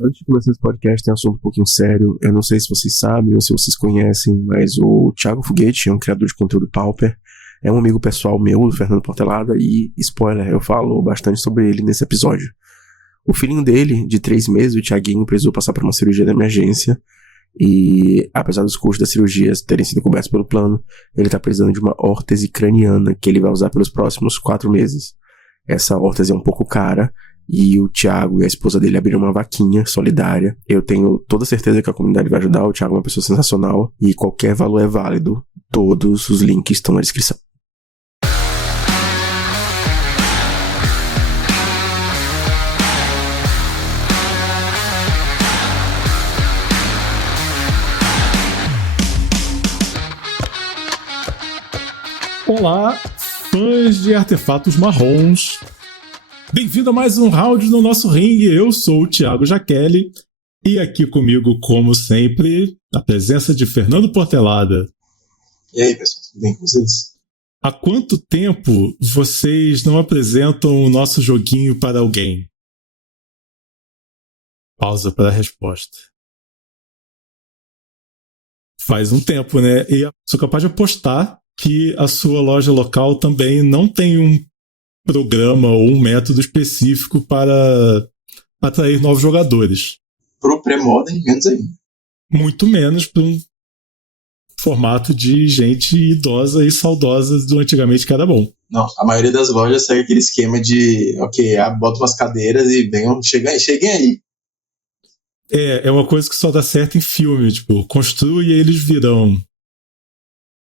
Antes de começar esse podcast, tem um assunto um pouquinho sério. Eu não sei se vocês sabem ou se vocês conhecem, mas o Thiago Foguete é um criador de conteúdo Pauper. É um amigo pessoal meu, do Fernando Portelada, e, spoiler, eu falo bastante sobre ele nesse episódio. O filhinho dele, de 3 meses, o Thiaguinho, precisou passar por uma cirurgia de emergência. E, apesar dos custos das cirurgias terem sido cobertos pelo plano, ele tá precisando de uma órtese craniana que ele vai usar pelos próximos 4 meses. Essa órtese é um pouco cara, e o Thiago e a esposa dele abriram uma vaquinha solidária. Eu tenho toda certeza que a comunidade vai ajudar. O Thiago é uma pessoa sensacional e qualquer valor é válido. Todos os links estão na descrição. Olá, fãs de artefatos marrons. Bem-vindo a mais um round no nosso ringue. Eu sou o Thiago Jaqueli e aqui comigo, como sempre, a presença de Fernando Portelada. E aí, pessoal, tudo bem com vocês? Há quanto tempo vocês não apresentam o nosso joguinho para alguém? Pausa para a resposta. Faz um tempo, né? E sou capaz de apostar que a sua loja local também não tem um programa ou um método específico para atrair novos jogadores. Pro pré-modern, menos ainda. Muito menos para um formato de gente idosa e saudosa do antigamente que era bom. Não, a maioria das lojas segue aquele esquema de, bota umas cadeiras e venham, cheguem aí. É uma coisa que só dá certo em filme, tipo, construa e eles virão.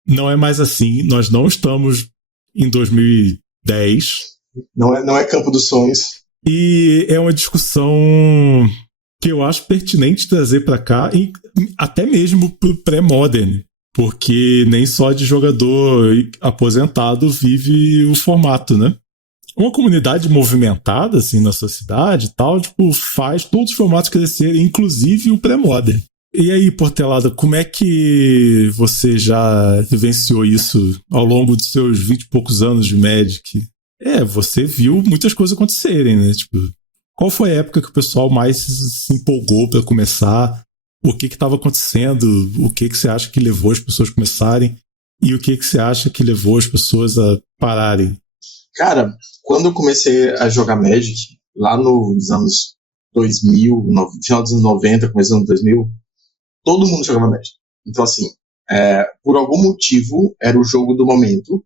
Não é mais assim, nós não estamos em 2010. Não é campo dos sonhos. E é uma discussão que eu acho pertinente trazer para cá, e até mesmo pro pré-modern, porque nem só de jogador aposentado vive o formato, né? Uma comunidade movimentada, assim, na sua cidade e tal, tipo, faz todos os formatos crescerem, inclusive o pré-modern. E aí, Portelada, como é que você já vivenciou isso ao longo dos seus 20 e poucos anos de Magic? Você viu muitas coisas acontecerem, né? Tipo, qual foi a época que o pessoal mais se empolgou para começar? O que estava acontecendo? O que você acha que levou as pessoas a começarem? E o que você acha que levou as pessoas a pararem? Cara, quando eu comecei a jogar Magic, lá nos anos 2000, no final dos anos 90, começo dos anos 2000, todo mundo jogava Magic. Então, assim, por algum motivo, era o jogo do momento.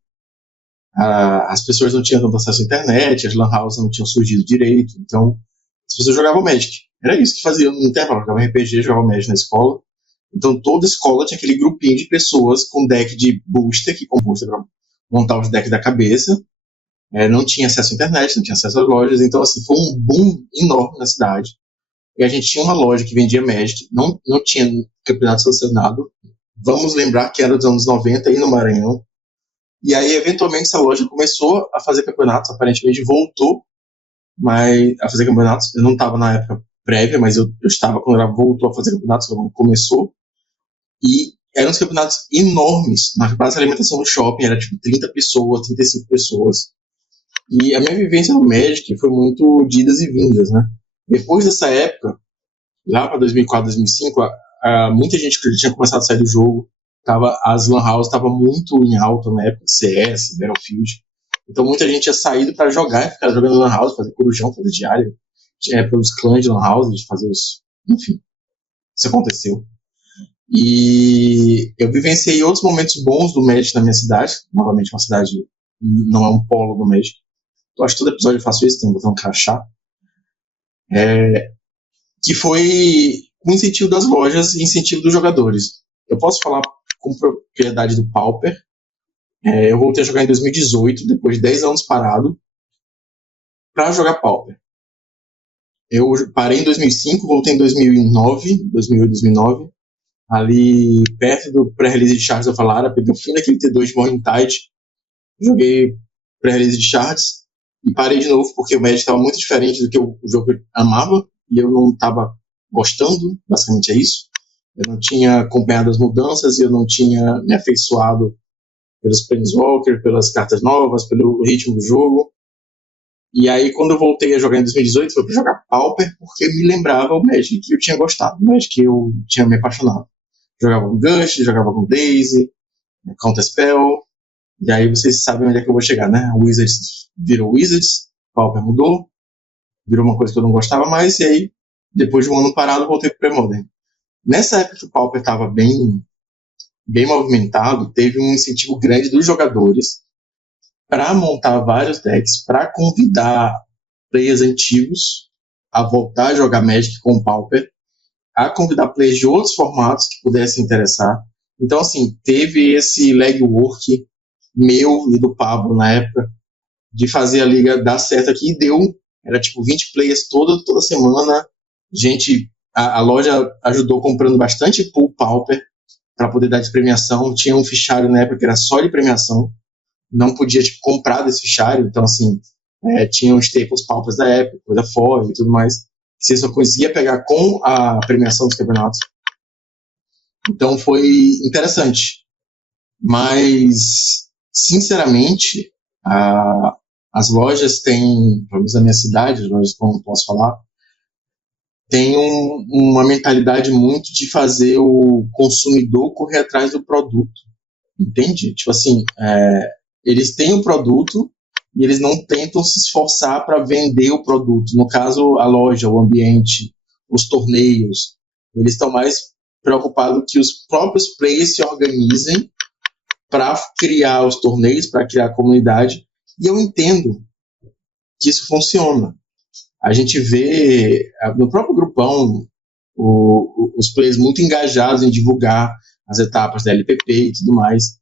As pessoas não tinham tanto acesso à internet, as lan houses não tinham surgido direito, então as pessoas jogavam Magic. Era isso que faziam no intervalo, jogavam RPG, jogavam Magic na escola. Então toda escola tinha aquele grupinho de pessoas com deck de booster, que com booster para montar os decks da cabeça. Não tinha acesso à internet, não tinha acesso às lojas, então assim, foi um boom enorme na cidade. E a gente tinha uma loja que vendia Magic, não tinha campeonato selecionado. Vamos lembrar que era dos anos 90 aí no Maranhão. E aí, eventualmente, essa loja começou a fazer campeonatos, aparentemente voltou a fazer campeonatos. Eu não estava na época prévia, mas eu estava quando ela voltou a fazer campeonatos, quando começou. E eram uns campeonatos enormes. Na base de alimentação do shopping era tipo 30 pessoas, 35 pessoas. E a minha vivência no Magic foi muito de idas e vindas, né? Depois dessa época, lá para 2004, 2005, muita gente que já tinha começado a sair do jogo. As lan houses estavam muito em alta na época, CS, Battlefield. Então muita gente tinha saído para jogar, ficar jogando lan house, fazer corujão, fazer diário, pelos clãs de lan house, fazer enfim, isso aconteceu. E eu vivenciei outros momentos bons do Magic na minha cidade. Novamente, uma cidade não é um polo do Magic. Eu acho que todo episódio eu faço isso, tem que botar um crachá. Que foi o incentivo das lojas e incentivo dos jogadores. Eu posso falar com propriedade do Pauper. Eu voltei a jogar em 2018, depois de 10 anos parado, para jogar Pauper. Eu parei em 2005, voltei em 2008, 2009, ali perto do pré-release de Shards of Alara, peguei o fim daquele T2 de Morning Tide, joguei pré-release de Shards e parei de novo porque o Magic estava muito diferente do que o jogo amava e eu não estava gostando, basicamente é isso. Eu não tinha acompanhado as mudanças e eu não tinha me afeiçoado pelos Planeswalker, pelas cartas novas, pelo ritmo do jogo. E aí, quando eu voltei a jogar em 2018, foi pra jogar Pauper, porque me lembrava o Magic que eu tinha gostado, o Magic que eu tinha me apaixonado. Jogava com Gush, jogava com Daisy, Counterspell, e aí vocês sabem onde é que eu vou chegar, né? Wizards virou Wizards, Pauper mudou, virou uma coisa que eu não gostava mais, e aí, depois de um ano parado, eu voltei pro Pré-Modern. Nessa época que o Pauper estava bem movimentado, teve um incentivo grande dos jogadores para montar vários decks, para convidar players antigos a voltar a jogar Magic com o Pauper, a convidar players de outros formatos que pudessem interessar. Então, assim, teve esse legwork meu e do Pablo na época de fazer a liga dar certo aqui, e deu. Era tipo 20 players toda semana. A loja ajudou comprando bastante pool Pauper para poder dar de premiação. Tinha um fichário na época que era só de premiação. Não podia comprar desse fichário. Então, assim, tinha os staples Paupers da época, coisa fora e tudo mais, que você só conseguia pegar com a premiação dos campeonatos. Então, foi interessante. Mas, sinceramente, as lojas têm, pelo menos na minha cidade, as lojas, como posso falar, tem uma mentalidade muito de fazer o consumidor correr atrás do produto. Entende? Tipo assim, eles têm o produto e eles não tentam se esforçar para vender o produto. No caso, a loja, o ambiente, os torneios, eles estão mais preocupados que os próprios players se organizem para criar os torneios, para criar a comunidade. E eu entendo que isso funciona. A gente vê no próprio grupão os players muito engajados em divulgar as etapas da LPP e tudo mais.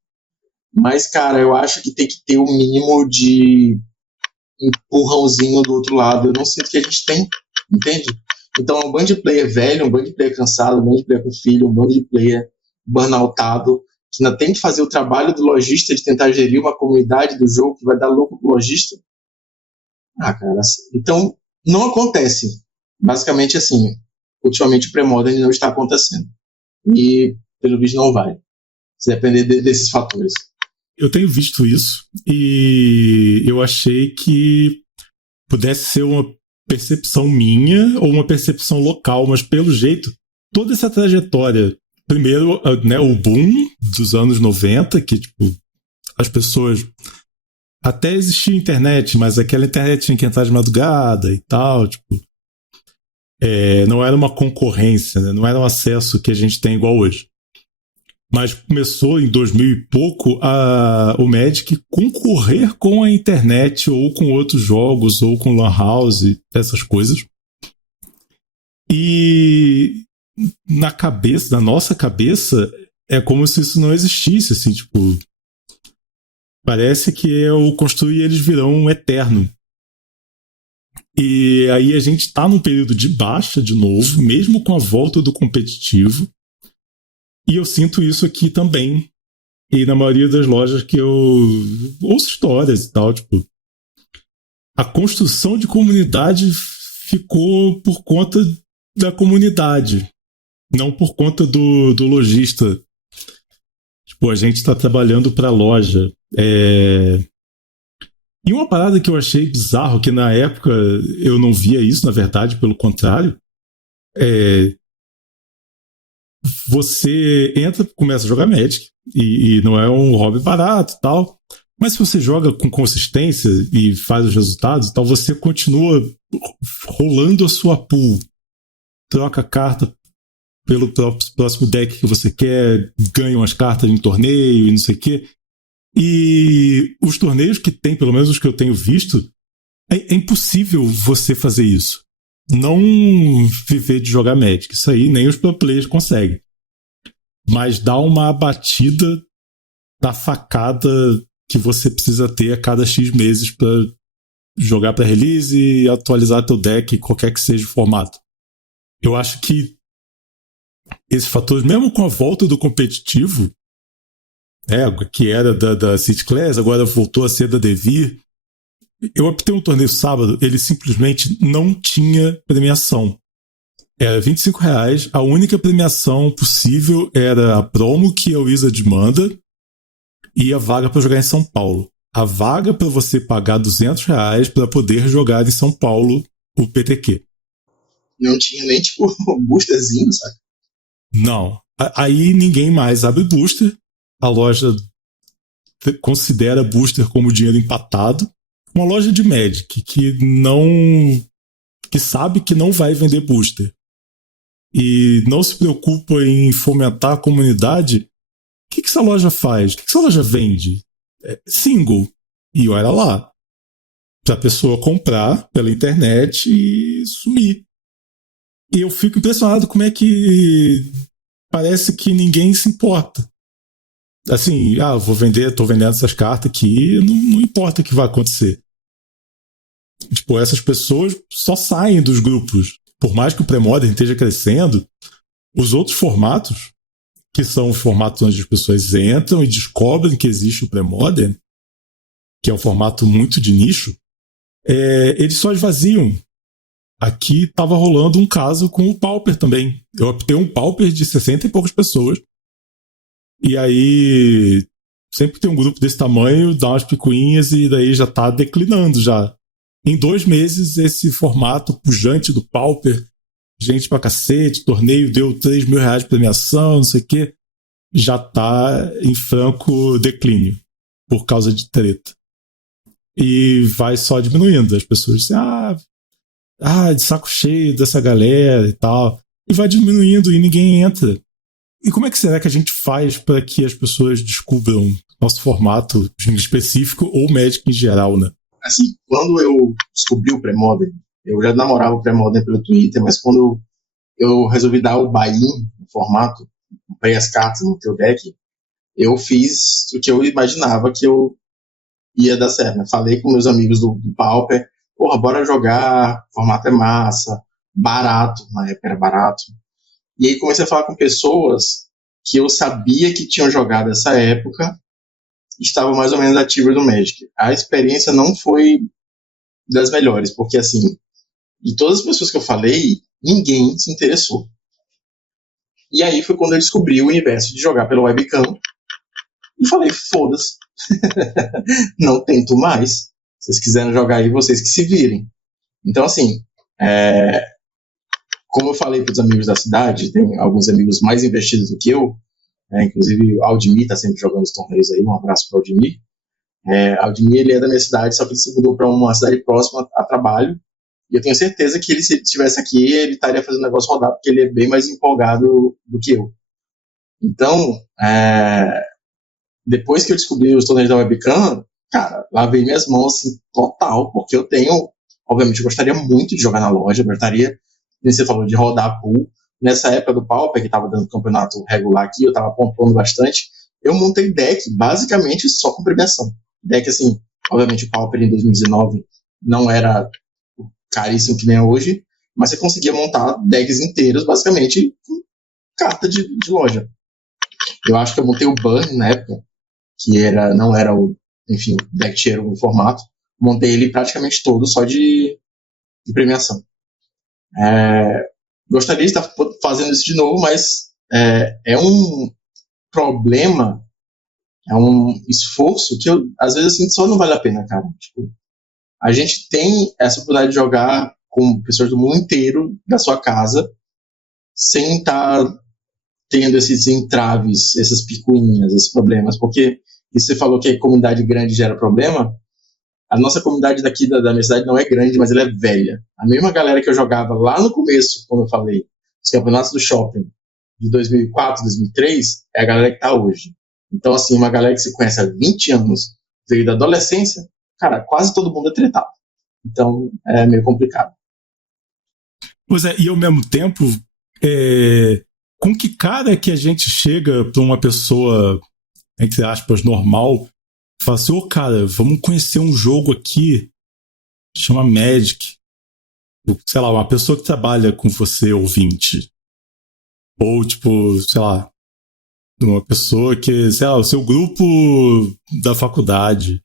Mas, cara, eu acho que tem que ter um mínimo de empurrãozinho do outro lado. Eu não sinto que a gente tem, entende? Então, um bando de player velho, um bando de player cansado, um bando de player com filho, um bando de player burnoutado, que ainda tem que fazer o trabalho do lojista de tentar gerir uma comunidade do jogo que vai dar lucro pro lojista. Cara, assim, então não acontece. Basicamente, assim, ultimamente o Pré-Modern não está acontecendo. E, pelo visto, não vai. Se depender desses fatores. Eu tenho visto isso e eu achei que pudesse ser uma percepção minha ou uma percepção local, mas pelo jeito, toda essa trajetória, primeiro, né, o boom dos anos 90, que tipo, as pessoas, até existia internet, mas aquela internet tinha que entrar de madrugada e tal, tipo, não era uma concorrência, né, não era um acesso que a gente tem igual hoje. Mas começou em 2000 e pouco o Magic concorrer com a internet ou com outros jogos ou com Lan House, essas coisas. E na nossa cabeça, é como se isso não existisse, assim, tipo, parece que eu construir e eles virão um eterno. E aí a gente tá num período de baixa de novo, mesmo com a volta do competitivo. E eu sinto isso aqui também. E na maioria das lojas que eu ouço histórias e tal, tipo, a construção de comunidade ficou por conta da comunidade, não por conta do lojista. Tipo, a gente tá trabalhando pra loja. E uma parada que eu achei bizarro, que na época eu não via isso, na verdade, pelo contrário, você entra, começa a jogar Magic, e não é um hobby barato e tal, mas se você joga com consistência e faz os resultados e tal, você continua rolando a sua pool, troca carta pelo próximo deck que você quer, ganha umas cartas em torneio e não sei o quê. E os torneios que tem, pelo menos os que eu tenho visto, é impossível você fazer isso. Não viver de jogar Magic. Isso aí nem os pro players conseguem. Mas dá uma abatida da facada que você precisa ter a cada X meses para jogar para release e atualizar teu deck, qualquer que seja o formato. Eu acho que esses fatores, mesmo com a volta do competitivo, que era da City Class, agora voltou a ser da Devir. Eu optei um torneio sábado, ele simplesmente não tinha premiação. Era R$25, a única premiação possível era a promo que a Wizard manda e a vaga para jogar em São Paulo. a vaga para você pagar R$200 para poder jogar em São Paulo o PTQ. Não tinha nem, tipo, boosterzinho, sabe? Não. Aí ninguém mais abre booster. A loja considera booster como dinheiro empatado. Uma loja de Magic que sabe que não vai vender booster e não se preocupa em fomentar a comunidade, o que essa loja faz? O que essa loja vende? Single. E olha lá. Pra pessoa comprar pela internet e sumir. E eu fico impressionado como é que parece que ninguém se importa. Assim, tô vendendo essas cartas aqui, não importa o que vai acontecer. Tipo, essas pessoas só saem dos grupos. Por mais que o Pré-Modern esteja crescendo, os outros formatos, que são os formatos onde as pessoas entram e descobrem que existe o Pré-Modern, que é um formato muito de nicho, eles só esvaziam. Aqui estava rolando um caso com o Pauper também. Eu optei um Pauper de 60 e poucas pessoas. E aí, sempre tem um grupo desse tamanho, dá umas picuinhas e daí já tá declinando já. Em 2 meses, esse formato pujante do Pauper, gente pra cacete, torneio deu R$3.000 de premiação, não sei o quê, já tá em franco declínio por causa de treta. E vai só diminuindo. As pessoas dizem, de saco cheio dessa galera e tal. E vai diminuindo e ninguém entra. E como é que será que a gente faz para que as pessoas descubram nosso formato específico ou Magic em geral, né? Assim, quando eu descobri o Pré-Modern, eu já namorava o Pré-Modern pelo Twitter, mas quando eu resolvi dar o buy-in no formato, comprei as cartas no teu deck, eu fiz o que eu imaginava que eu ia dar certo, né? Falei com meus amigos do Pauper, porra, bora jogar, o formato é massa, barato, na época era barato. E aí comecei a falar com pessoas que eu sabia que tinham jogado essa época e estavam mais ou menos ativas no Magic. A experiência não foi das melhores, porque assim, de todas as pessoas que eu falei, ninguém se interessou. E aí foi quando eu descobri o universo de jogar pelo webcam e falei, foda-se, não tento mais. Se vocês quiserem jogar aí, vocês que se virem. Então assim, como eu falei para os amigos da cidade, tem alguns amigos mais investidos do que eu, inclusive o Aldemir está sempre jogando os torneios aí, um abraço para o Aldemir. Aldemir, ele é da minha cidade, só que ele se mudou para uma cidade próxima a trabalho, e eu tenho certeza que ele, se ele estivesse aqui, ele estaria fazendo o negócio rodar, porque ele é bem mais empolgado do que eu. Então, depois que eu descobri os torneios da webcam, cara, lavei minhas mãos assim, total, porque eu tenho, obviamente, eu gostaria muito de jogar na loja, eu gostaria, como você falou, de rodar pool. Nessa época do Pauper, que estava dando campeonato regular aqui, eu estava pompando bastante, eu montei deck basicamente só com premiação. Deck, assim, obviamente o Pauper em 2019 não era caríssimo que nem é hoje, mas você conseguia montar decks inteiros basicamente com carta de loja. Eu acho que eu montei o Burn na época, que não era o, enfim, deck cheiro no formato, montei ele praticamente todo só de premiação. Gostaria de estar fazendo isso de novo, mas é um problema, é um esforço que eu, às vezes, assim, só não vale a pena, cara. Tipo, a gente tem essa oportunidade de jogar com pessoas do mundo inteiro da sua casa, sem estar tendo esses entraves, essas picuinhas, esses problemas, porque você falou que a comunidade grande gera problema. A nossa comunidade daqui da minha cidade não é grande, mas ela é velha. A mesma galera que eu jogava lá no começo, como eu falei, os campeonatos do shopping de 2004, 2003, é a galera que está hoje. Então, assim, uma galera que se conhece há 20 anos, veio da adolescência, cara, quase todo mundo é tretado. Então, é meio complicado. Pois é, e ao mesmo tempo, com que cara que a gente chega para uma pessoa, entre aspas, normal, fala assim, cara, vamos conhecer um jogo aqui, chama Magic. Sei lá, uma pessoa que trabalha com você, ouvinte. Ou, tipo, sei lá, uma pessoa que, sei lá, o seu grupo da faculdade.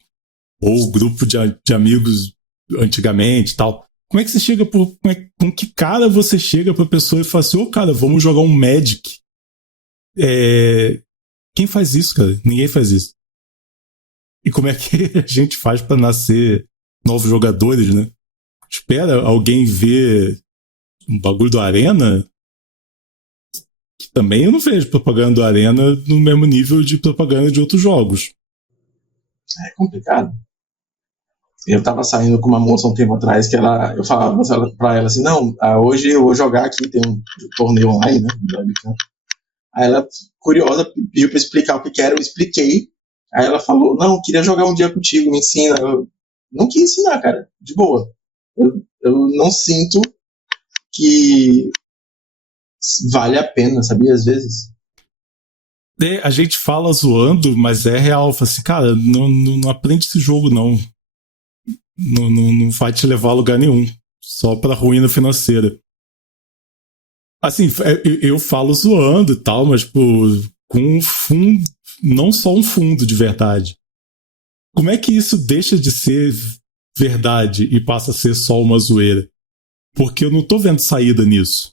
Ou o grupo de amigos antigamente e tal. Como é que você chega com que cara você chega pra pessoa e fala assim, cara, vamos jogar um Magic? Quem faz isso, cara? Ninguém faz isso. E como é que a gente faz pra nascer novos jogadores, né? Espera alguém ver um bagulho do Arena, que também eu não vejo propaganda do Arena no mesmo nível de propaganda de outros jogos. É complicado. Eu tava saindo com uma moça um tempo atrás que eu falava pra ela assim, não, hoje eu vou jogar aqui, tem um torneio online, né? Aí ela, curiosa, pediu pra explicar o que era, eu expliquei. Aí ela falou, não, queria jogar um dia contigo, me ensina. Eu não quis ensinar, cara, de boa. Eu não sinto que vale a pena, sabia, às vezes. A gente fala zoando, mas é real. Fala assim, cara, não aprende esse jogo, não. Não vai te levar a lugar nenhum. Só pra ruína financeira. Assim, eu falo zoando e tal, mas, pô, com um fundo, não só um fundo de verdade. Como é que isso deixa de ser verdade e passa a ser só uma zoeira? Porque eu não tô vendo saída nisso.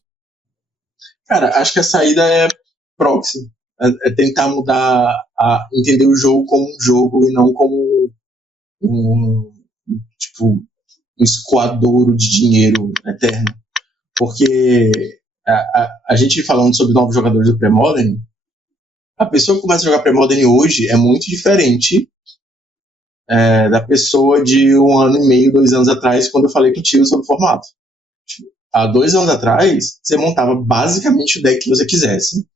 Cara, acho que a saída é proxy. É tentar mudar, entender o jogo como um jogo e não como um escoadouro de dinheiro eterno. Porque a gente falando sobre novos jogadores do Pré-Modern, a pessoa que começa a jogar Pré-Modern hoje é muito diferente da pessoa de 1 ano e meio, 2 anos atrás, quando eu falei contigo sobre o formato. Há 2 anos atrás, você montava basicamente o deck que você quisesse,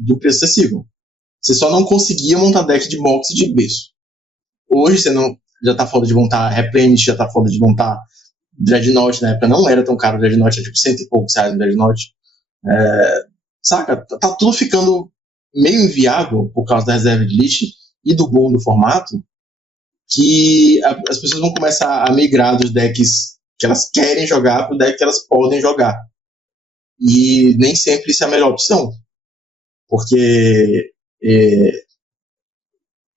do preço acessível. Você só não conseguia montar deck de box e de berço. Hoje você já tá foda de montar Replenish, já tá foda de montar Dreadnought. Na época não era tão caro o Dreadnought, é tipo 100 e poucos reais o Dreadnought. Saca? Tá tudo ficando meio inviável por causa da reserva de elite e do boom do formato, que as pessoas vão começar a migrar dos decks que elas querem jogar pro deck que elas podem jogar. E nem sempre isso é a melhor opção. Porque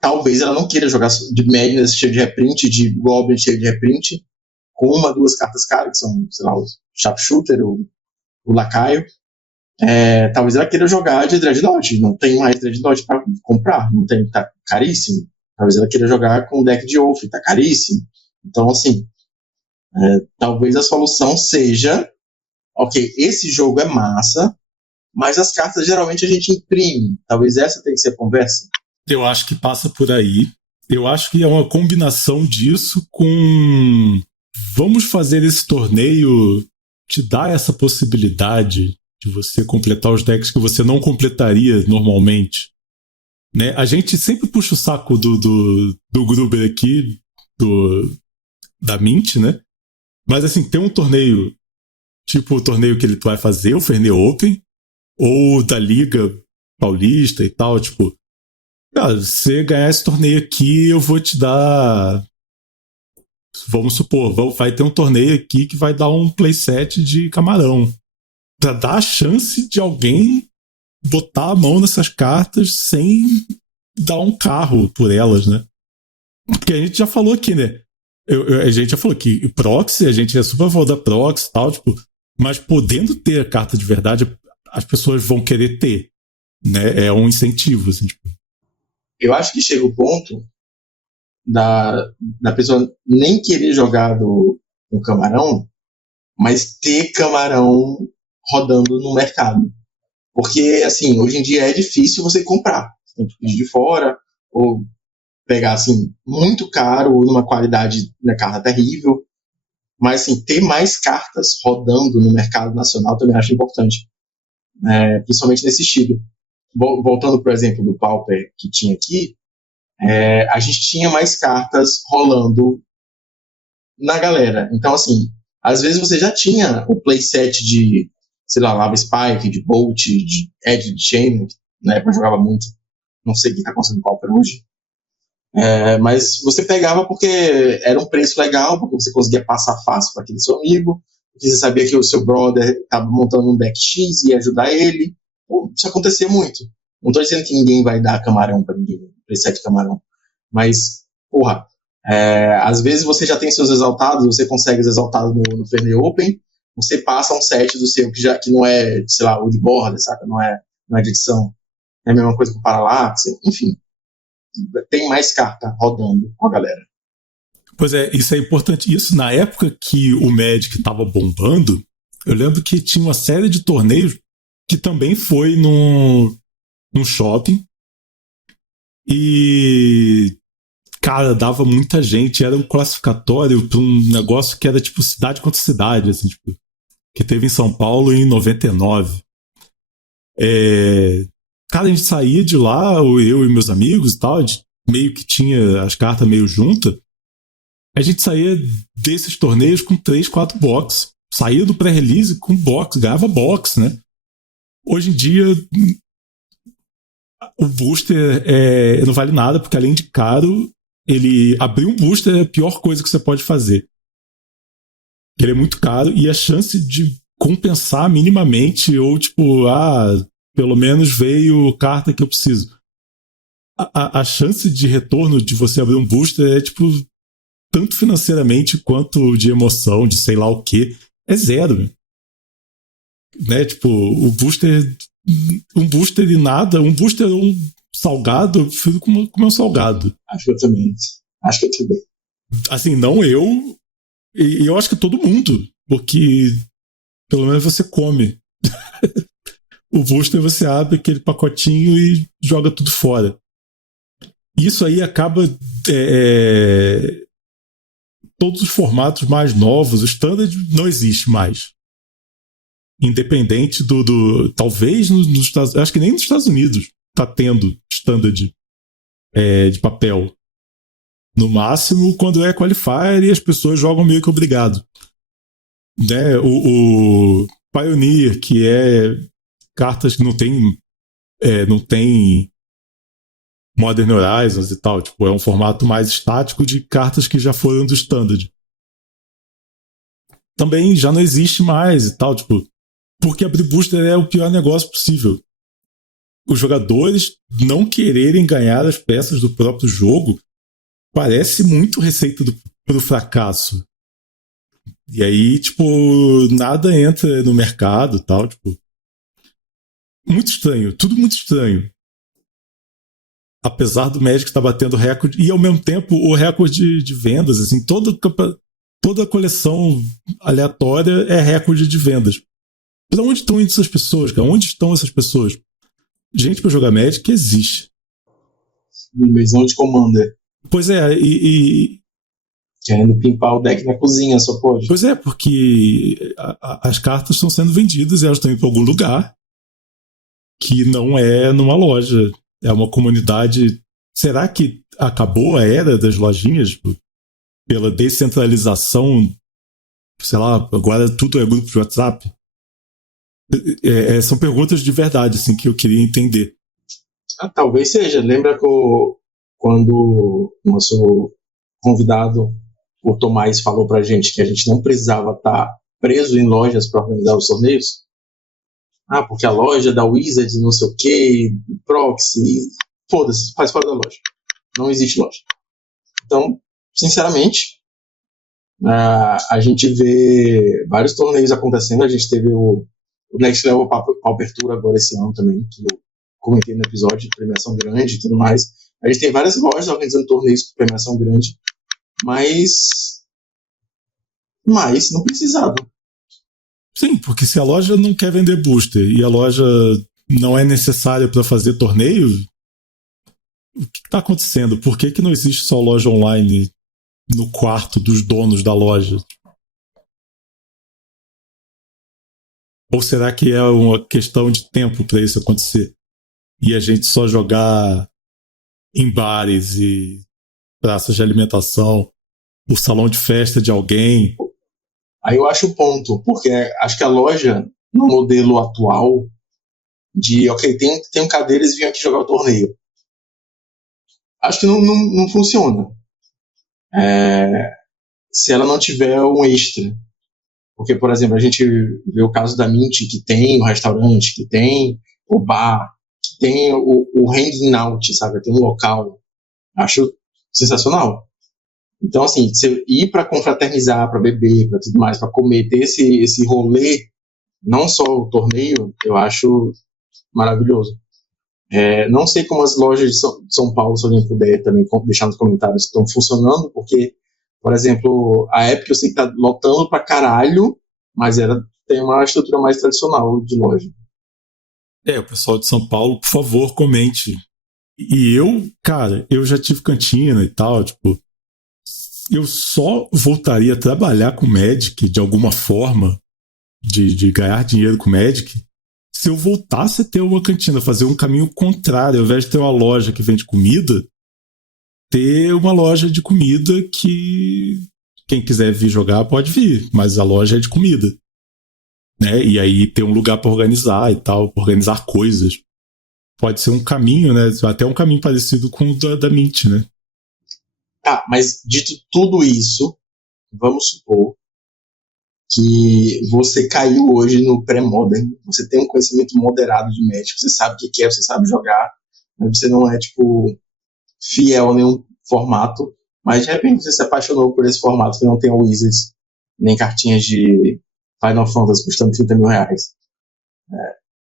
talvez ela não queira jogar de Madness cheio de reprint, de Goblin cheio de reprint, com 1, 2 cartas caras, que são, sei lá, o Sharpshooter, o Lacaio. Talvez ela queira jogar de Dreadnought, não tem mais Dreadnought para comprar, não tem, tá caríssimo. Talvez ela queira jogar com o deck de Wolf, tá caríssimo. Então, assim, talvez a solução seja, ok, esse jogo é massa, mas as cartas geralmente a gente imprime. Talvez essa tenha que ser a conversa. Eu acho que passa por aí. Eu acho que é uma combinação disso com vamos fazer esse torneio te dar essa possibilidade de você completar os decks que você não completaria normalmente. Né? A gente sempre puxa o saco do Gruber aqui, da Mint, né? Mas assim, tem um torneio, tipo o torneio que ele vai fazer, o Fernê Open, ou da Liga Paulista e tal, tipo, cara, você ganhar esse torneio aqui, eu vou te dar, vamos supor, vai ter um torneio aqui que vai dar um playset de camarão, pra dar a chance de alguém botar a mão nessas cartas sem dar um carro por elas, né? Porque a gente já falou aqui, né? A gente já falou que proxy, a gente é super a favor da proxy e tal, tipo, mas podendo ter a carta de verdade, as pessoas vão querer ter, né? É um incentivo, assim, tipo. Eu acho que chega o ponto da pessoa nem querer jogar no camarão, mas ter camarão rodando no mercado. Porque, assim, hoje em dia é difícil você comprar. Você tem que pedir de fora, ou pegar, assim, muito caro, ou numa qualidade na carta terrível. Mas, assim, ter mais cartas rodando no mercado nacional também acho importante. Principalmente nesse estilo. Voltando, por exemplo, do Pauper que tinha aqui, a gente tinha mais cartas rolando na galera. Então, assim, às vezes você já tinha o playset de, sei lá, Lava Spike, de Bolt, de Edge de Chain, na época eu jogava muito, não sei o que está acontecendo no Pauper hoje, mas você pegava porque era um preço legal, porque você conseguia passar fácil para aquele seu amigo, porque você sabia que o seu brother estava montando um deck X e ia ajudar ele. Bom, isso acontecia muito. Não estou dizendo que ninguém vai dar camarão para ninguém, preset de camarão, mas, porra, às vezes você já tem seus exaltados, você consegue os exaltados no Fernê Open, você passa um set do seu que não é, sei lá, o de borda, saca? Não é de edição. É a mesma coisa com o Parallax, enfim. tem mais carta rodando com a galera. Pois é, isso é importante. Isso, na época que o Magic estava bombando, eu lembro que tinha uma série de torneios que também foi num shopping. E, cara, dava muita gente. Era um classificatório para um negócio que era tipo cidade contra cidade, assim, tipo, que teve em São Paulo em 99. Cara, a gente saía de lá, eu e meus amigos e tal, a gente meio que tinha as cartas meio juntas. A gente saía desses torneios com 3, 4 box. Saía do pré-release com box, ganhava box, né? Hoje em dia, o booster não vale nada, porque além de caro, ele abrir um booster é a pior coisa que você pode fazer. Ele é muito caro e a chance de compensar minimamente, ou tipo, pelo menos veio carta que eu preciso. A chance de retorno de você abrir um booster é tipo, tanto financeiramente quanto de emoção, de sei lá o que, é zero. Né? Tipo, o booster, um booster e nada, um booster ou um salgado, eu prefiro comer um salgado. Acho que eu também. Assim, não eu, e eu acho que todo mundo, porque pelo menos você come. O booster você abre aquele pacotinho e joga tudo fora. Isso aí acaba todos os formatos mais novos, o standard não existe mais. Independente do talvez nos Estados Unidos, acho que nem nos Estados Unidos tá tendo standard de papel. No máximo quando é qualifier e as pessoas jogam meio que obrigado. Né? O Pioneer, que é cartas que não tem Modern Horizons e tal, tipo, é um formato mais estático de cartas que já foram do standard. Também já não existe mais e tal, tipo, porque abrir booster é o pior negócio possível. Os jogadores não quererem ganhar as peças do próprio jogo parece muito receita pro fracasso. E aí, tipo, nada entra no mercado e tal, tipo, muito estranho, tudo muito estranho. Apesar do Magic estar batendo recorde, e ao mesmo tempo o recorde de vendas, assim, toda coleção aleatória é recorde de vendas. Pra onde estão indo essas pessoas, cara? Onde estão essas pessoas? Gente pra jogar Magic existe. Dimensão de Commander. Pois é, querendo pimpar o deck na cozinha, só pode. Pois é, porque as cartas estão sendo vendidas e elas estão indo pra algum lugar que não é numa loja. É uma comunidade. Será que acabou a era das lojinhas pela descentralização? Sei lá, agora tudo é grupo de WhatsApp? São perguntas de verdade, assim, que eu queria entender. Talvez seja. Lembra que quando o nosso convidado, o Tomás, falou pra gente que a gente não precisava estar preso em lojas para organizar os torneios? Porque a loja da Wizards, não sei o que, Proxy, foda-se, faz fora da loja. Não existe loja. Então, sinceramente, a gente vê vários torneios acontecendo. A gente teve o Next Level Pauper Tour agora esse ano também, que eu comentei no episódio de premiação grande e tudo mais. A gente tem várias lojas organizando torneios com premiação grande, mas não precisava. Sim, porque se a loja não quer vender booster e a loja não é necessária para fazer torneio, o que está acontecendo? Por que não existe só loja online no quarto dos donos da loja? Ou será que é uma questão de tempo para isso acontecer? E a gente só jogar em bares e praças de alimentação, o salão de festa de alguém? Aí eu acho o ponto, porque acho que a loja, no modelo atual, tem cadeiras e vim aqui jogar o torneio. Acho que não funciona. Se ela não tiver um extra. Porque, por exemplo, a gente vê o caso da Mint, que tem o restaurante, que tem o bar, que tem o hanging out, sabe? Tem um local. Acho sensacional. Então, assim, você ir para confraternizar, para beber, para tudo mais, para comer, ter esse rolê, não só o torneio, eu acho maravilhoso. Não sei como as lojas de São Paulo, se alguém puder também deixar nos comentários, estão funcionando, porque, por exemplo, a Epic eu sei que tá lotando pra caralho, mas tem uma estrutura mais tradicional de loja. O pessoal de São Paulo, por favor, comente. E eu já tive cantina e tal, tipo, eu só voltaria a trabalhar com Magic de alguma forma, de ganhar dinheiro com Magic, se eu voltasse a ter uma cantina, fazer um caminho contrário, ao invés de ter uma loja que vende comida, ter uma loja de comida que quem quiser vir jogar pode vir, mas a loja é de comida. Né? E aí ter um lugar para organizar e tal, pra organizar coisas. Pode ser um caminho, né? Até um caminho parecido com o da Mint, né? Tá, mas dito tudo isso, vamos supor que você caiu hoje no pré-modern, você tem um conhecimento moderado de Magic, você sabe o que é, você sabe jogar, mas você não é, tipo, fiel a nenhum formato, mas de repente você se apaixonou por esse formato que não tem Wizards, nem cartinhas de Final Fantasy custando 30 mil reais.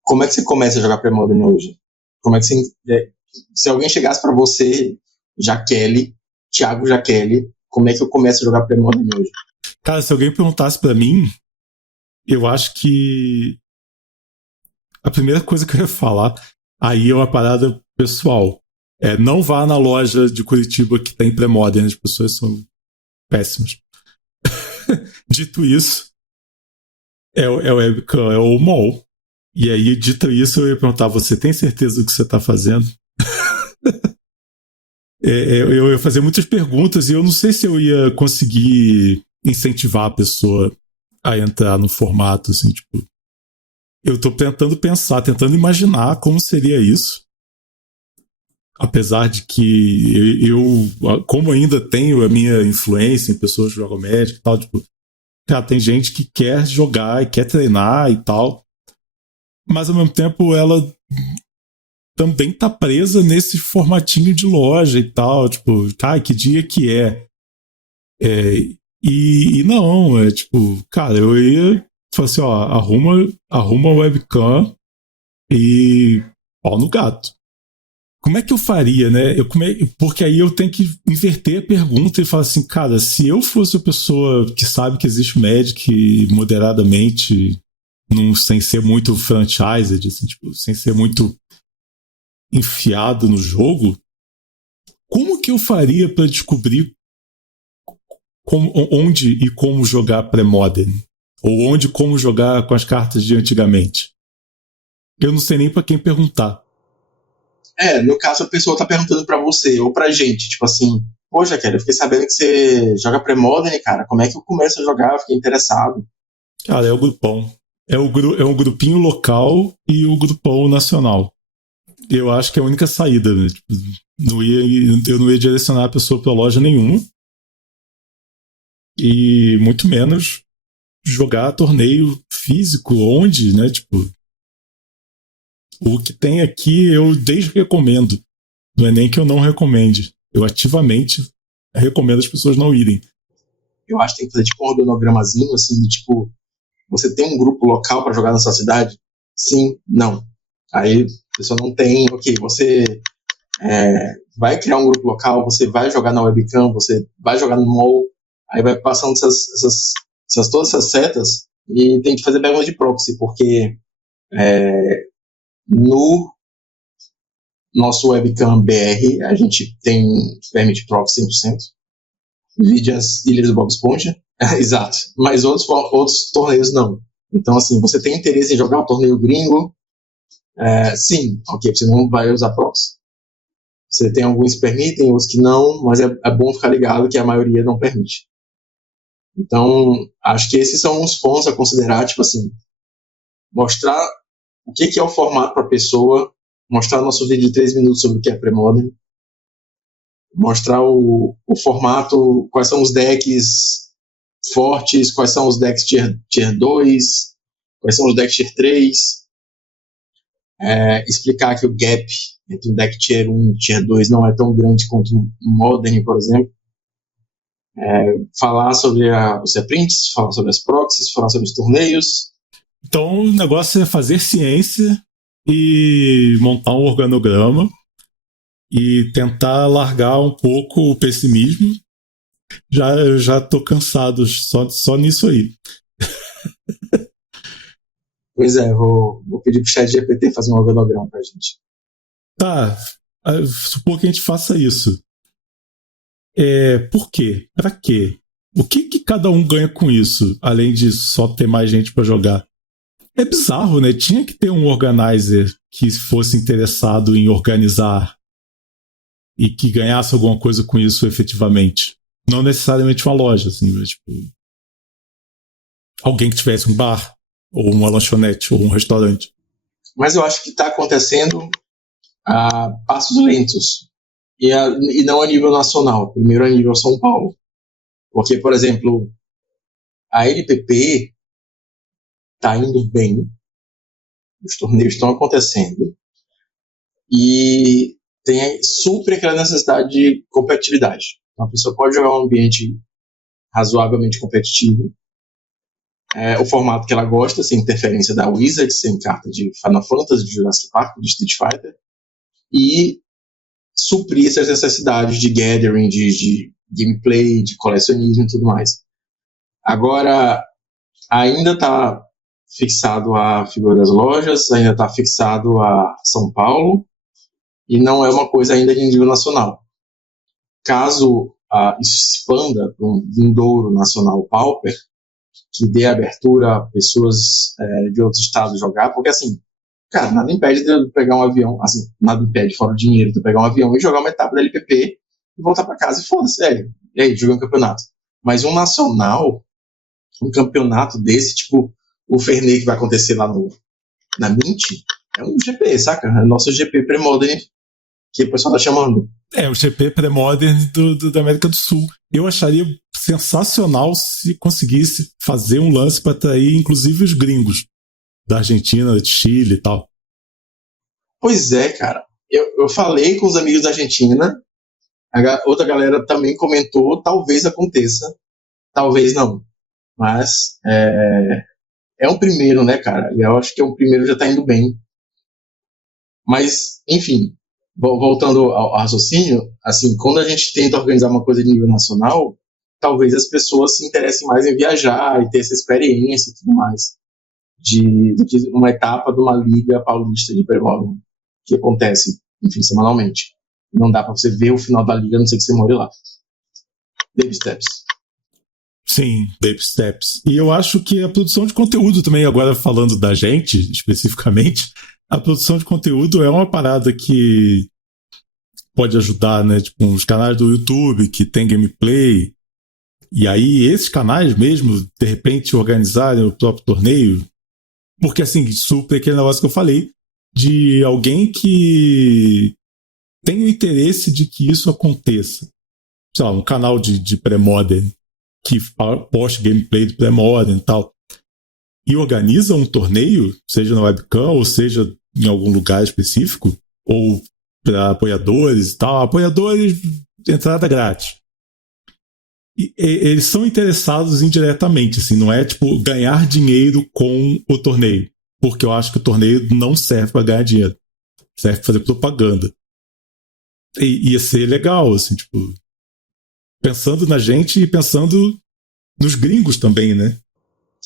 Como é que você começa a jogar pré-modern hoje? Como é que se alguém chegasse para você, Thiago Jaqueline, como é que eu começo a jogar pré-modern hoje? Cara, se alguém perguntasse pra mim, eu acho que a primeira coisa que eu ia falar aí é uma parada pessoal. Não vá na loja de Curitiba que tem pré-modern, as pessoas são péssimas. Dito isso, é o webcam, é o mall. E aí, dito isso, eu ia perguntar, você tem certeza do que você tá fazendo? Eu ia fazer muitas perguntas e eu não sei se eu ia conseguir incentivar a pessoa a entrar no formato, assim, tipo... Eu tô tentando imaginar como seria isso. Apesar de que eu como ainda tenho a minha influência em pessoas que jogam Magic e tal, tipo... Cara, tem gente que quer jogar e quer treinar e tal. Mas, ao mesmo tempo, ela também tá presa nesse formatinho de loja e tal. Tipo, que dia que é? E não, tipo, cara, eu ia falar assim, ó, arruma webcam e pau no gato. Como é que eu faria, né? Porque aí eu tenho que inverter a pergunta e falar assim, cara, se eu fosse a pessoa que sabe que existe Magic moderadamente, sem ser muito franchised, assim, tipo, sem ser muito enfiado no jogo, como que eu faria para descobrir onde e como jogar pré-modern? Ou onde e como jogar com as cartas de antigamente? Eu não sei nem para quem perguntar. No caso, a pessoa tá perguntando pra você, ou pra gente, tipo assim, poxa, cara, eu fiquei sabendo que você joga pré-modern, cara, como é que eu começo a jogar? Eu fiquei interessado. Cara, é o grupão. É um grupinho local e o grupão nacional. Eu acho que é a única saída, né? Tipo, eu não ia direcionar a pessoa pra loja nenhuma. E muito menos jogar torneio físico, onde, né? Tipo, o que tem aqui eu desde recomendo. Não é nem que eu não recomende. Eu ativamente recomendo as pessoas não irem. Eu acho que tem que fazer tipo um organogramazinho, assim, de tipo, você tem um grupo local para jogar na sua cidade? Sim, não. Aí a pessoa não tem, ok, você vai criar um grupo local, você vai jogar na webcam, você vai jogar no mall, aí vai passando todas essas setas e tem que fazer pergunta de proxy, porque no nosso webcam BR a gente permite proxy 100%, vide as Ilhas do Bob Esponja, exato, mas outros torneios não. Então, assim, você tem interesse em jogar um torneio gringo? Sim, ok, você não vai usar proxy. Você tem alguns que permitem, outros que não, mas é bom ficar ligado que a maioria não permite. Então, acho que esses são uns pontos a considerar, tipo assim, mostrar o que é o formato para a pessoa, mostrar nosso vídeo de 3 minutos sobre o que é pré-modern, mostrar o formato, quais são os decks fortes, quais são os decks tier 2, quais são os decks tier 3, explicar que o gap entre o deck tier 1 e tier 2 não é tão grande quanto o Modern, por exemplo. Falar sobre os reprints, falar sobre as proxies, falar sobre os torneios. Então o negócio é fazer ciência e montar um organograma e tentar largar um pouco o pessimismo. Eu já tô cansado só nisso aí. Pois é, vou pedir pro ChatGPT fazer um organograma pra gente. Tá, supor que a gente faça isso. Por quê? Pra quê? O que cada um ganha com isso, além de só ter mais gente pra jogar? É bizarro, né? Tinha que ter um organizer que fosse interessado em organizar e que ganhasse alguma coisa com isso efetivamente. Não necessariamente uma loja, assim, mas, tipo, alguém que tivesse um bar, ou uma lanchonete, ou um restaurante. Mas eu acho que está acontecendo a passos lentos. E não a nível nacional, primeiro a nível São Paulo. Porque, por exemplo, a LPP está indo bem, os torneios estão acontecendo, e supre aquela necessidade de competitividade. Então, a pessoa pode jogar um ambiente razoavelmente competitivo, o formato que ela gosta, sem interferência da Wizard, sem carta de Final Fantasy, de Jurassic Park, de Street Fighter, e suprir essas necessidades de gathering, de gameplay, de colecionismo e tudo mais. Agora, ainda está fixado a figura das lojas, ainda está fixado a São Paulo, e não é uma coisa ainda de nível nacional. Caso isso se expanda para um vindouro nacional Pauper, que dê abertura a pessoas de outros estados jogar, porque assim, cara, nada impede de eu pegar um avião, assim, nada impede, fora o dinheiro, de eu pegar um avião e jogar uma etapa da LPP e voltar para casa e foda-se, e aí, jogar um campeonato. Mas um nacional, um campeonato desse, tipo o Fernet que vai acontecer lá na Mint, é um GP, saca? É o nosso GP Premodern que o pessoal tá chamando. O GP Premodern da América do Sul. Eu acharia sensacional se conseguisse fazer um lance para atrair, inclusive, os gringos da Argentina, de Chile e tal. Pois é, cara. Eu falei com os amigos da Argentina, outra galera também comentou, talvez aconteça, talvez não. Mas é um primeiro, né, cara? E eu acho que é um primeiro já tá indo bem. Mas, enfim, voltando ao raciocínio, assim, quando a gente tenta organizar uma coisa de nível nacional, talvez as pessoas se interessem mais em viajar e ter essa experiência e tudo mais, do que uma etapa de uma liga paulista de Premodern, que acontece, enfim, semanalmente. Não dá para você ver o final da liga, a não ser que você more lá. Baby steps. Sim, baby steps. E eu acho que a produção de conteúdo também, agora falando da gente, especificamente, a produção de conteúdo é uma parada que pode ajudar, né? Tipo, os canais do YouTube que tem gameplay. E aí, esses canais mesmo, de repente, organizarem o próprio torneio. Porque, assim, supre aquele negócio que eu falei, de alguém que tem o interesse de que isso aconteça. Sei lá, um canal de pré-modern que poste gameplay do pré-modern e tal. E organiza um torneio, seja na webcam ou seja em algum lugar específico, ou para apoiadores e tal. Apoiadores, entrada grátis. E eles são interessados indiretamente, assim, não é tipo ganhar dinheiro com o torneio, porque eu acho que o torneio não serve para ganhar dinheiro, serve para fazer propaganda. E ia ser legal, assim, tipo, pensando na gente e pensando nos gringos também, né?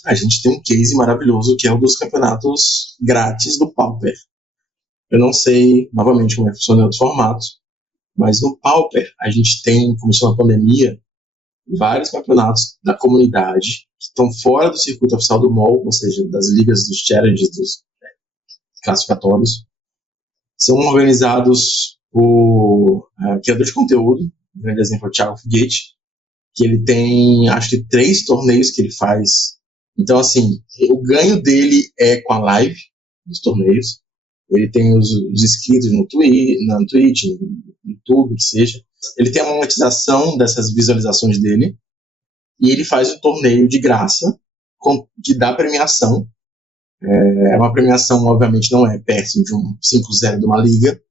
A gente tem um case maravilhoso que é o dos campeonatos grátis do Pauper. Eu não sei, novamente, como é que funciona em outros formatos, mas no Pauper a gente tem, começou na pandemia, vários campeonatos da comunidade que estão fora do circuito oficial do MOL, ou seja, das ligas, dos challenges, dos classificatórios. São organizados por criador de conteúdo, um grande exemplo é o Thiago Foguete, que ele tem, acho que 3 torneios que ele faz. Então, assim, o ganho dele é com a live dos torneios. Ele tem os inscritos no Twitch, no YouTube, que seja. Ele tem a monetização dessas visualizações dele. E ele faz um torneio de graça, que dá premiação. É uma premiação, obviamente, não é perto de um 5-0 de uma liga,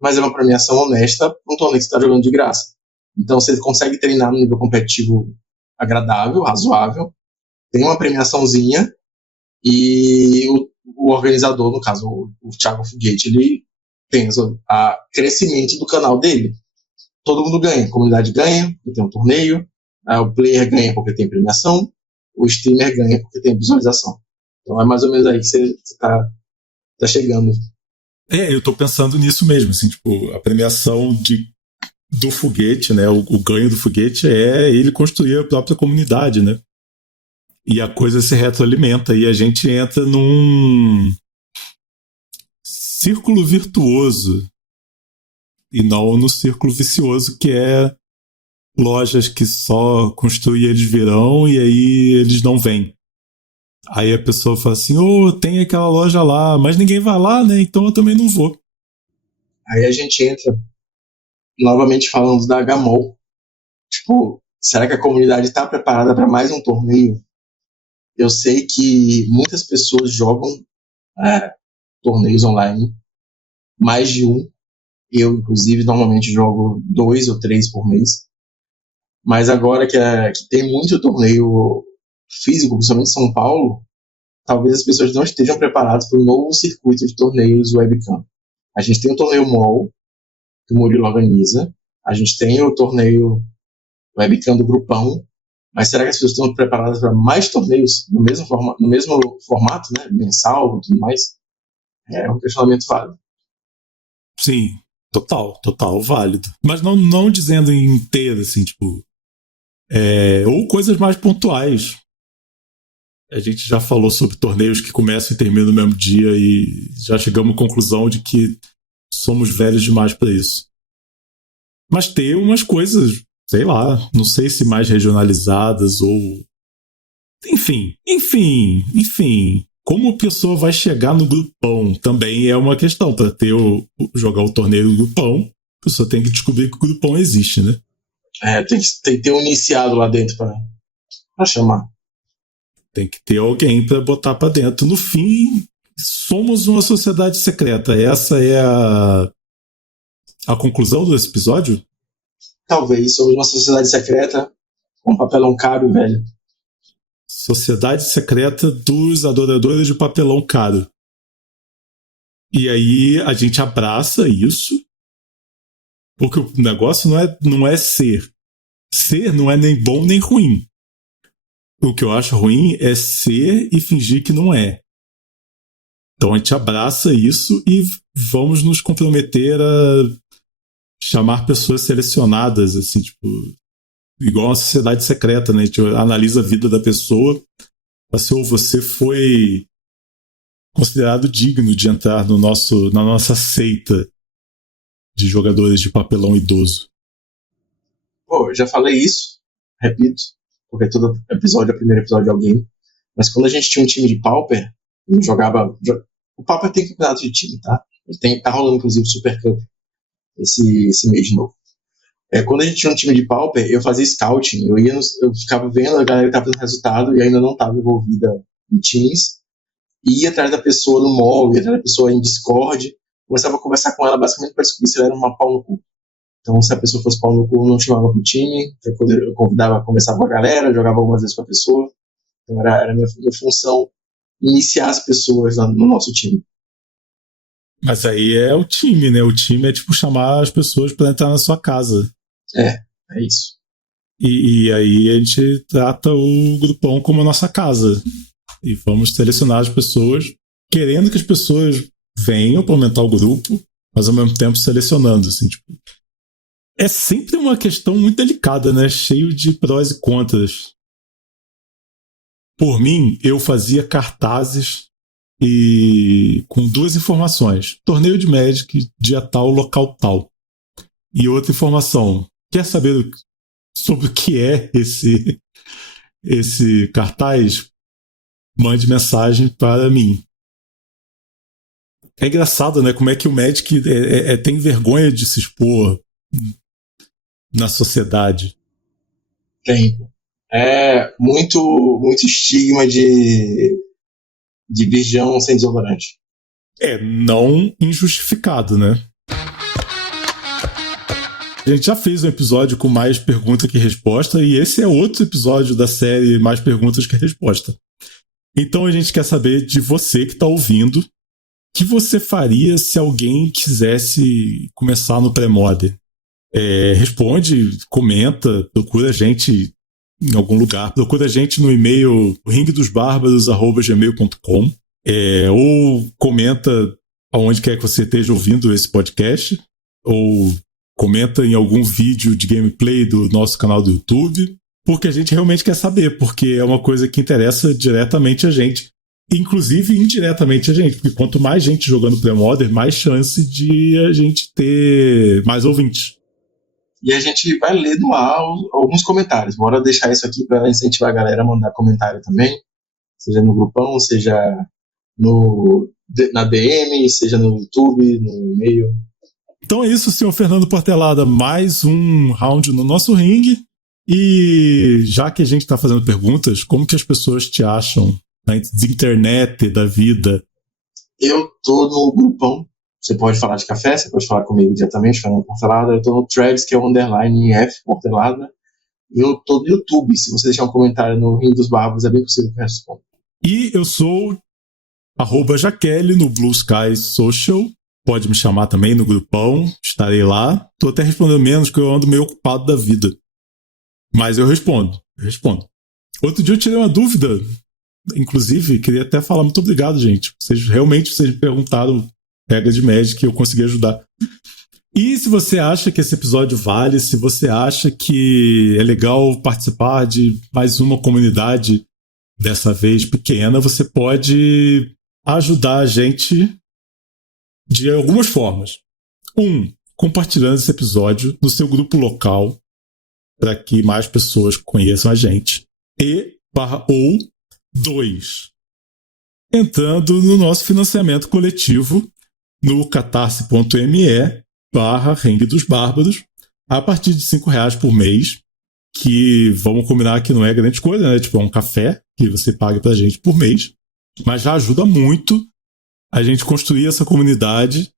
mas é uma premiação honesta para um torneio que você está jogando de graça. Então, você consegue treinar no nível competitivo agradável, razoável, tem uma premiação e o organizador, no caso, o Thiago Foguete, ele pensa a crescimento do canal dele. Todo mundo ganha, a comunidade ganha, porque tem um torneio, o player ganha porque tem premiação, o streamer ganha porque tem visualização. Então é mais ou menos aí que você tá chegando. Eu tô pensando nisso mesmo, assim, tipo, a premiação do foguete, né, o ganho do foguete é ele construir a própria comunidade, né? E a coisa se retroalimenta e a gente entra num círculo virtuoso e não no círculo vicioso que é lojas que só construir eles virão e aí eles não vêm. Aí a pessoa fala assim, tem aquela loja lá, mas ninguém vai lá, né? Então eu também não vou. Aí a gente entra novamente falando da HMOL. Tipo, será que a comunidade está preparada para mais um torneio? Eu sei que muitas pessoas jogam torneios online, mais de um. Eu, inclusive, normalmente jogo 2 ou 3 por mês. Mas agora que tem muito torneio físico, principalmente em São Paulo, talvez as pessoas não estejam preparadas para o novo circuito de torneios webcam. A gente tem o torneio MOL, que o Murilo organiza. A gente tem o torneio webcam do Grupão. Mas será que as pessoas estão preparadas para mais torneios no mesmo formato, né? Mensal e tudo mais? É um questionamento válido. Sim, total válido. Mas não dizendo inteiro, assim, tipo... ou coisas mais pontuais. A gente já falou sobre torneios que começam e terminam no mesmo dia e já chegamos à conclusão de que somos velhos demais para isso. Mas ter umas coisas, sei lá, não sei se mais regionalizadas ou... Enfim. Como a pessoa vai chegar no grupão também é uma questão. Para jogar o torneio do grupão, a pessoa tem que descobrir que o grupão existe, né? Tem que ter um iniciado lá dentro para chamar. Tem que ter alguém para botar para dentro. No fim, somos uma sociedade secreta. Essa é a conclusão desse episódio? Talvez. Somos uma sociedade secreta com papelão caro, velho. Sociedade secreta dos adoradores de papelão caro. E aí a gente abraça isso, porque o negócio não é ser. Ser não é nem bom nem ruim. O que eu acho ruim é ser e fingir que não é. Então a gente abraça isso e vamos nos comprometer a chamar pessoas selecionadas, assim, tipo, igual uma sociedade secreta, né? A gente analisa a vida da pessoa para se você foi considerado digno de entrar na nossa seita de jogadores de papelão idoso. Pô, eu já falei isso, repito, porque todo episódio é o primeiro episódio de alguém, mas quando a gente tinha um time de Pauper, eu jogava... O Pauper tem campeonato de time, tá? Tá rolando, inclusive, o Super Cup esse mês de novo. Quando a gente tinha um time de Pauper, eu fazia scouting, eu ficava vendo a galera que estava fazendo resultado e ainda não estava envolvida em times, ia atrás da pessoa no mall, ia atrás da pessoa em Discord, começava a conversar com ela basicamente para descobrir se ela era uma pau no cu. Então, se a pessoa fosse pau no cu, não chamava pro time, eu convidava, conversava com a galera, jogava algumas vezes com a pessoa. Então, era minha função iniciar as pessoas no nosso time. Mas aí é o time, né? O time é tipo chamar as pessoas para entrar na sua casa. É isso. E aí a gente trata o grupão como a nossa casa. E vamos selecionar as pessoas, querendo que as pessoas venham para aumentar o grupo, mas ao mesmo tempo selecionando, assim, tipo... É sempre uma questão muito delicada, né? Cheio de prós e contras. Por mim, eu fazia cartazes e com 2 informações. Torneio de Magic, dia tal, local tal. E outra informação. Quer saber sobre o que é esse cartaz? Mande mensagem para mim. É engraçado, né? Como é que o Magic tem vergonha de se expor na sociedade. Tem. É muito estigma de virgão sem desodorante. Não injustificado, né? A gente já fez um episódio com mais pergunta que resposta, e esse é outro episódio da série Mais Perguntas que Resposta. Então a gente quer saber de você que está ouvindo, o que você faria se alguém quisesse começar no pré-modern? Responde, comenta, procura a gente em algum lugar, procura a gente no e-mail ringdosbarbaros@gmail.com, ou comenta aonde quer que você esteja ouvindo esse podcast, ou comenta em algum vídeo de gameplay do nosso canal do YouTube, porque a gente realmente quer saber, porque é uma coisa que interessa diretamente a gente, inclusive indiretamente a gente, porque quanto mais gente jogando pré-modern, mais chance de a gente ter mais ouvintes. E a gente vai ler no ar alguns comentários. Bora deixar isso aqui para incentivar a galera a mandar comentário também, seja no grupão, seja na DM, seja no YouTube, no e-mail. Então é isso, senhor Fernando Portelada, mais um round no nosso ringue. E já que a gente está fazendo perguntas, como que as pessoas te acham na internet da vida? Eu tô no grupão. Você pode falar de café, você pode falar comigo diretamente, Fernando Portelada. Eu tô no Threads, que é o _ F Portelada. E eu tô no YouTube. Se você deixar um comentário no Ringue dos Bárbaros, é bem possível que eu responda. E eu sou @Jaqueline no Blue Sky Social. Pode me chamar também no grupão, estarei lá. Tô até respondendo menos, porque eu ando meio ocupado da vida. Mas eu respondo. Outro dia eu tirei uma dúvida, inclusive, queria até falar muito obrigado, gente. Vocês me perguntaram regra de Magic que eu consegui ajudar. E se você acha que esse episódio vale, se você acha que é legal participar de mais uma comunidade, dessa vez pequena, você pode ajudar a gente de algumas formas. 1. Compartilhando esse episódio no seu grupo local, para que mais pessoas conheçam a gente. Ou 2. Entrando no nosso financiamento coletivo no catarse.me/Ringue dos Bárbaros, a partir de R$5 por mês, que vamos combinar que não é grande coisa, né? Tipo, é um café que você paga pra gente por mês, mas já ajuda muito a gente construir essa comunidade,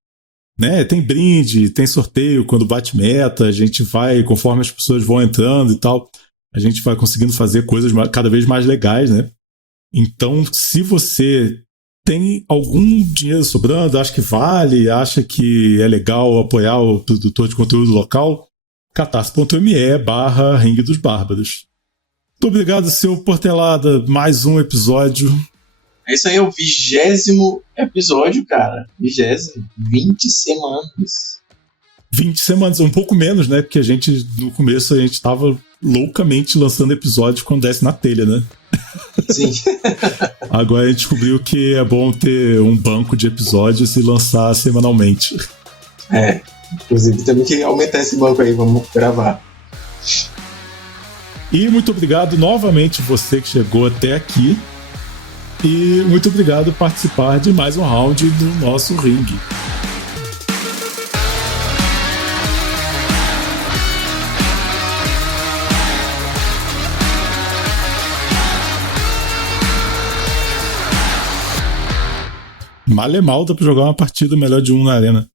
né? Tem brinde, tem sorteio quando bate meta, a gente vai, conforme as pessoas vão entrando e tal, a gente vai conseguindo fazer coisas cada vez mais legais, né? Então, se você tem algum dinheiro sobrando, acha que vale, acha que é legal apoiar o produtor de conteúdo local, catarse.me/Ringue dos Bárbaros. Muito obrigado, seu Portelada, mais um episódio. Esse aí é o 20º episódio, cara. 20 semanas. 20 semanas, um pouco menos, né? Porque no começo, a gente tava loucamente lançando episódios quando desce na telha, né? Sim. Agora a gente descobriu que é bom ter um banco de episódios e lançar semanalmente. Inclusive, também queria aumentar esse banco aí, vamos gravar. E muito obrigado novamente você que chegou até aqui. E muito obrigado por participar de mais um round do nosso ringue. Mal é mal dá pra jogar uma partida melhor de 1 na arena.